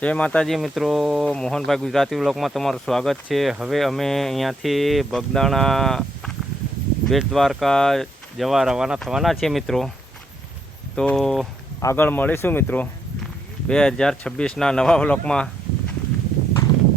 જય માતાજી મિત્રો, મોહનભાઈ ગુજરાતી વ્લોગમાં તમારું સ્વાગત છે। હવે અમે અહીંયાથી બગદાણા બેટ દ્વારકા જવા રવાના થવાના છીએ મિત્રો। તો આગળ મળીશું મિત્રો 2026ના નવા વ્લોગમાં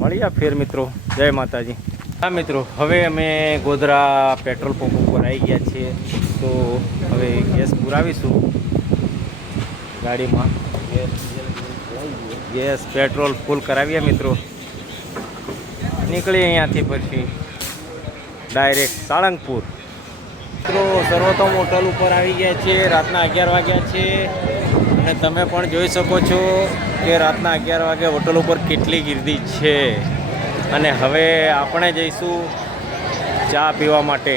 મળીએ ફેર મિત્રો। જય માતાજી। હા મિત્રો, હવે અમે ગોધરા પેટ્રોલ પંપ ઉપર આવી ગયા છીએ। તો હવે ગેસ પુરાવીશું ગાડીમાં। ગેસ પેટ્રોલ ફૂલ કરાવીએ મિત્રો, નીકળીએ અહીંયાથી પછી ડાયરેક્ટ સાળંગપુર। મિત્રો સર્વોત્તમ હોટલ ઉપર આવી ગયા છીએ, રાતના 11 વાગ્યા છે અને તમે પણ જોઈ શકો છો કે રાતના 11 વાગે હોટલ ઉપર કેટલી ગીર્દી છે। અને હવે આપણે જઈશું ચા પીવા માટે।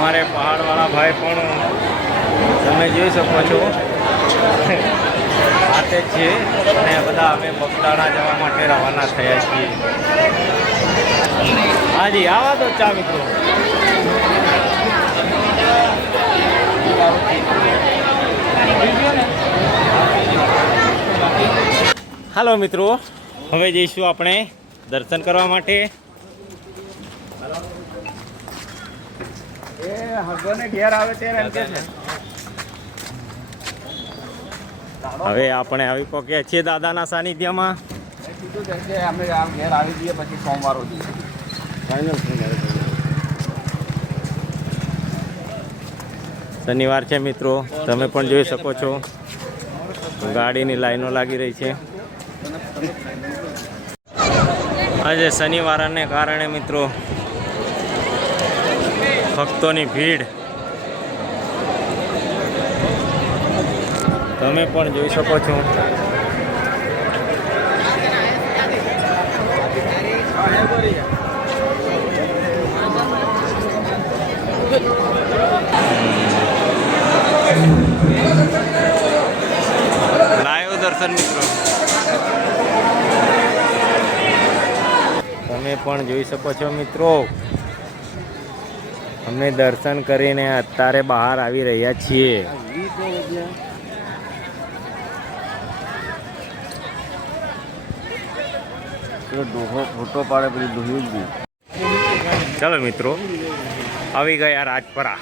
हमारे पहाड़ वाला भाई पण તમે જોઈ શકો છો આતે છે અને બધા અમે બગદાણા જવા માટે રવાના થયા છીએ। હાજી આવા તો ચા મિત્રો। હાલો મિત્રો, હવે જઈશું આપણે દર્શન કરવા માટે। હવે આપણે આવી પહોંચ્યા છીએ દાદાના સાનિધ્યમાં। શનિવાર છે મિત્રો, તમે પણ જોઈ શકો છો ગાડીની લાઈનો લાગી રહી છે। આજે શનિવારને કારણે મિત્રો ભક્તોની ભીડ તમે પણ જોઈ શકો છો। લાઈવ દર્શન મિત્રો તમે પણ જોઈ શકો છો મિત્રો। અમે દર્શન કરીને અત્યારે બહાર આવી રહ્યા છીએ। ફોટો પાડે પછી દોહ્યું જ ચાલો મિત્રો, આવી ગયા રાજપરા।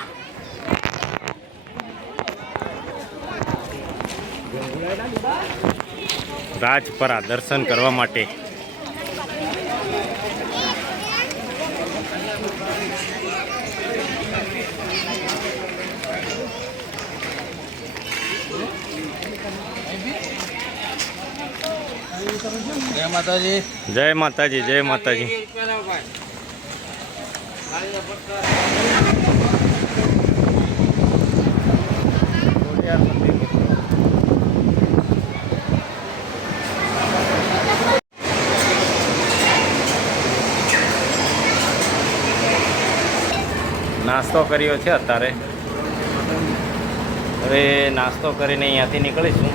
રાજપરા દર્શન કરવા માટે जय माताजी। जय माताजी। जय माताजी। नास्तो કર્યો છે અત્યારે। હવે નાસ્તો કરીને અહીંયાથી નીકળીશું।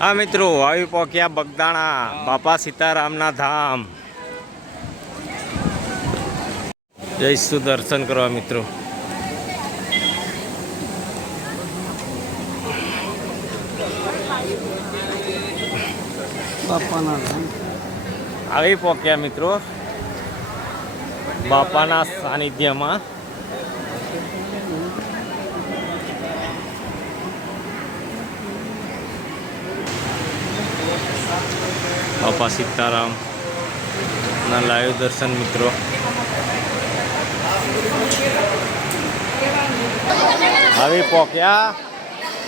હા મિત્રો, આવી પહોંચ્યા બગદાણા બાપા સીતારામના ધામ। જઈશું દર્શન કરવા મિત્રો। બાપાના ધામ આવી પહોંચ્યા મિત્રો બાપાના સાનિધ્યમાં। બાપા સીતારામ ના લાઈવ દર્શન મિત્રો। આવી પહોંચ્યા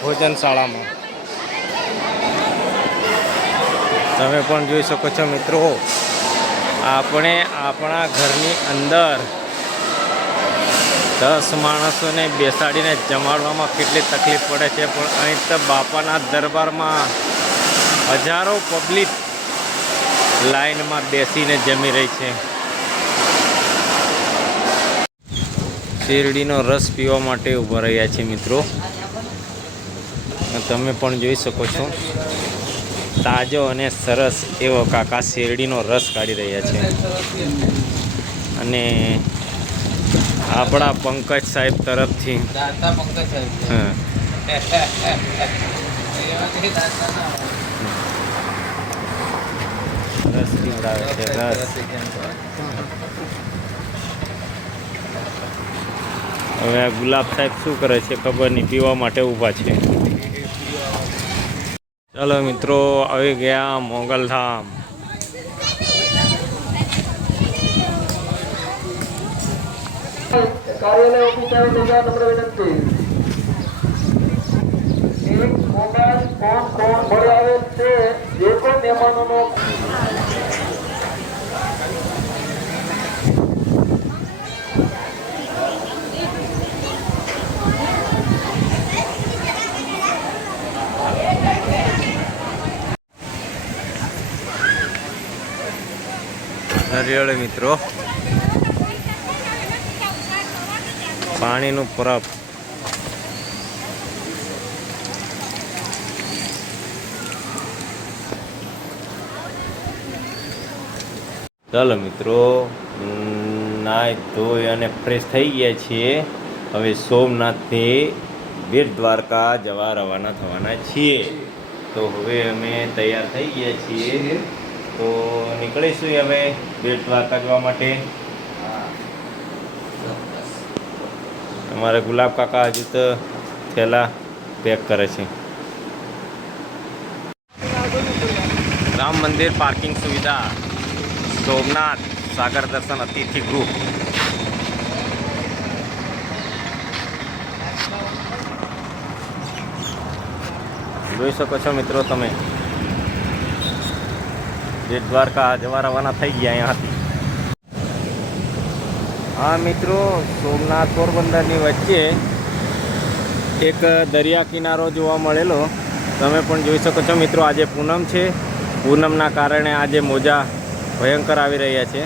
ભોજનશાળામાં। તમે પણ જોઈ શકો છો મિત્રો, આપણે આપણા ઘરની અંદર 10 માણસોને બેસાડીને જમાડવામાં કેટલી તકલીફ પડે છે, પણ અહીં તો બાપાના દરબારમાં હજારો પબ્લિક લાઈનમાં બેસીને જમી રહી છે। શેરડીનો રસ પીવા માટે ઊભા રહ્યા છે મિત્રો। તમે પણ જોઈ શકો છો તાજો અને સરસ એવો કાકા શેરડીનો રસ કાઢી રહ્યા છે। અને આપણા પંકજ સાહેબ તરફથી દાતા પંકજ સાહેબ છે. હા. એમાંથી દાતા ના હોય. રસ પીવડાવે છે રસ. હવે આ ગુલાબ સાહેબ શું કરે છે ખબર નહીં, પીવા માટે ઊભા છે. ચાલો મિત્રો, આવી ગયા મોગલધામ. કાર્યાલય ઓફિસર દ્વારા નમ્ર વિનંતી. એક મોબાઈલ ફોન મળી આવેલ છે. જે કોઈ મહેમાનોનો નરિયાળ મિત્રો, પાણીનું પરબ. ચાલો મિત્રો, નાહી ધોઈ અને ફ્રેશ થઈ ગયા છીએ. હવે સોમનાથથી બેટ દ્વારકા જવા રવાના થવાના છીએ. તો હવે અમે તૈયાર થઈ ગયા છીએ. તો નીકળીશું હવે બેટ દ્વારકા જવા માટે. અમારે ગુલાબ કાકા હજુ તો થેલા પેક કરે છે. રામ મંદિર પાર્કિંગ સુવિધા, સોમનાથ સાગર દર્શન અતિથિ ગૃહ. જોઈ શકો છો મિત્રો તમે, બેટ દ્વારકા જવા રવાના થઈ ગયા અહીંયાથી. હા મિત્રો, સોમનાથ પોરબંદરની વચ્ચે એક દરિયા કિનારો જોવા મળેલો. તમે પણ જોઈ શકો છો મિત્રો, આજે પૂનમ છે. પૂનમના કારણે આજે મોજા ભયંકર આવી રહ્યા છે.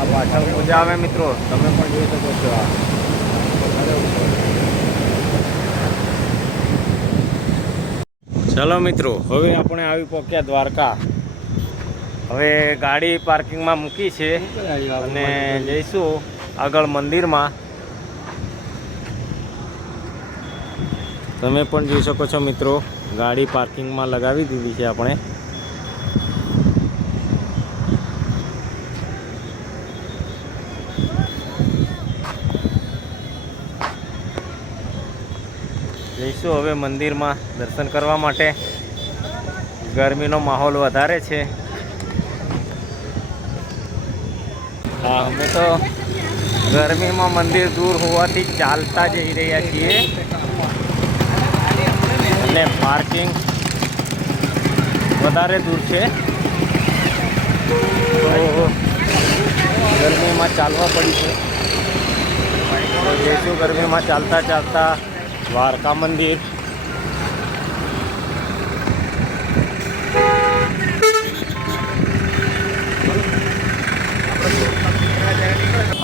આ પાછળ મોજા આવે મિત્રો, તમે પણ જોઈ શકો છો. ચલો મિત્રો, હવે આપણે આવી પહોંચ્યા દ્વારકા. હવે ગાડી પાર્કિંગમાં મૂકી છે અને જઈશું આગળ મંદિરમાં. તમે પણ જોઈ શકો છો મિત્રો, ગાડી પાર્કિંગમાં લગાવી દીધી છે આપણે. જઈશું હવે મંદિરમાં દર્શન કરવા માટે. ગરમીનો માહોલ વધારે છે. હા, અમે તો ગરમીમાં મંદિર દૂર હોવાથી ચાલતા જઈ રહ્યા છીએ અને પાર્કિંગ વધારે દૂર છે, તો ગરમીમાં ચાલવા પડી છે. તો જઈશું ગરમીમાં ચાલતા ચાલતા દ્વારકા મંદિર.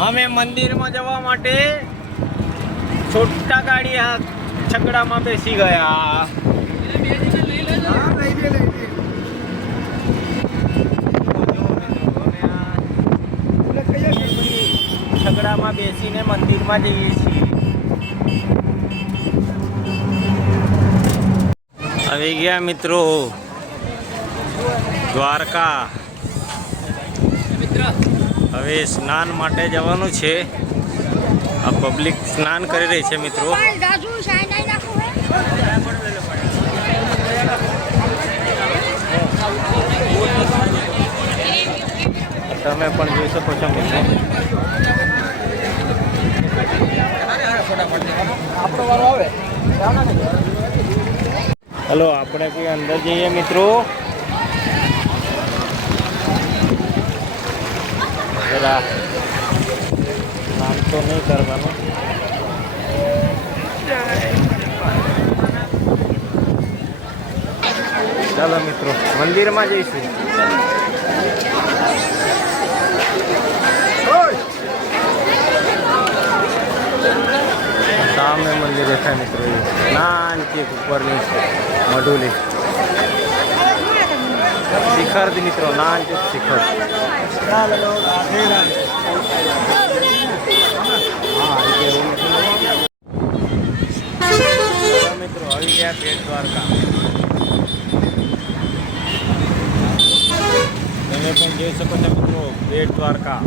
અમે મંદિરમાં જવા માટે છોટા ગાડી આ છકડામાં બેસી ગયા. છકડામાં બેસીને મંદિરમાં જઈએ છીએ. આવી ગયા મિત્રો દ્વારકા. હવે સ્નાન માટે જવાનું છે. આ પબ્લિક સ્નાન કરી રહી છે મિત્રો. તમે પણ જોઈ શકો છો મિત્રો. હલો, આપણે કોઈ અંદર જઈએ મિત્રો. જરા કામ તો નહીં કરવાનું. ચાલો મિત્રો મંદિરમાં જઈશું. સામે મંદિર દેખાય મિત્રો, એ નાનકી ઉપરની મઢુલી શિખર થી મિત્રો, નાનચુક શિખર. મિત્રો આવી ગયા બેટ દ્વારકા. તમે પણ જોઈ શકો છો મિત્રો બેટ દ્વારકા.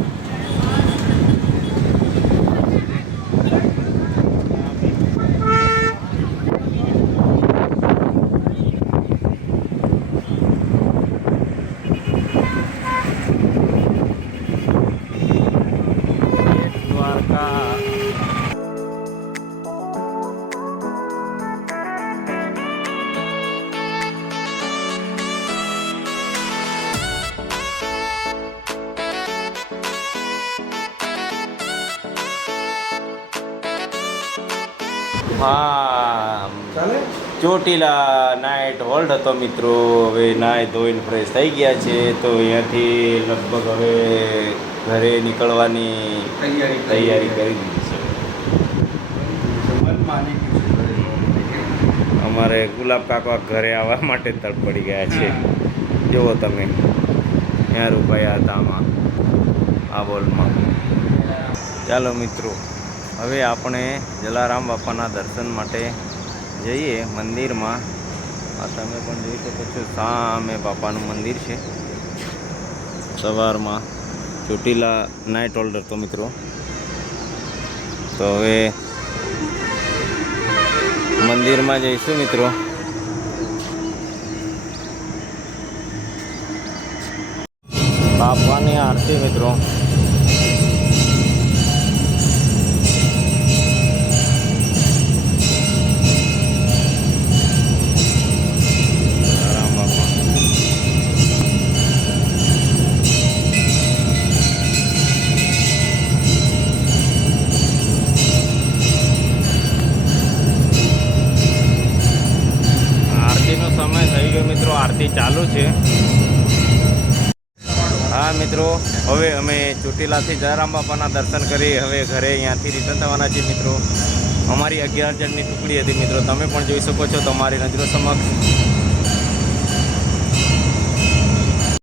બેટ દ્વારકા. હા, ચોટીલા નાઇટ હોલ્ડ હતો મિત્રો. હવે નાહી ધોઈને ફ્રેશ થઈ ગયા છે, તો અહીંયાથી લગભગ હવે ઘરે નીકળવાની તૈયારી કરી દીધી છે. અમારે ગુલાબ કાકા ઘરે આવવા માટે તડપડી ગયા છે. જુઓ તમે, ત્યાં રોકાયા હતા આમાં આ બોલમાં. ચાલો મિત્રો, હવે આપણે જલારામ બાપાના દર્શન માટે જઈએ મંદિરમાં. આ તમે પણ જોઈ શકો છો, સામે બાપાનું મંદિર છે. સવારમાં ચોટીલા નાઇટ હોલ્ડર તો મિત્રો. તો હવે મંદિરમાં જઈશું મિત્રો. બાપાની આરતી મિત્રો. આરતીનો સમય થઈ ગયો મિત્રો, આરતી ચાલુ છે. હા મિત્રો, હવે અમે ચોટીલાથી જલારામ બાપાના દર્શન કરી હવે ઘરે અહીંયાથી રિટર્ન થવાના છીએ મિત્રો. અમારી 11 જણની ટુકડી હતી મિત્રો, તમે પણ જોઈ શકો છો તમારી નજરો સમક્ષ.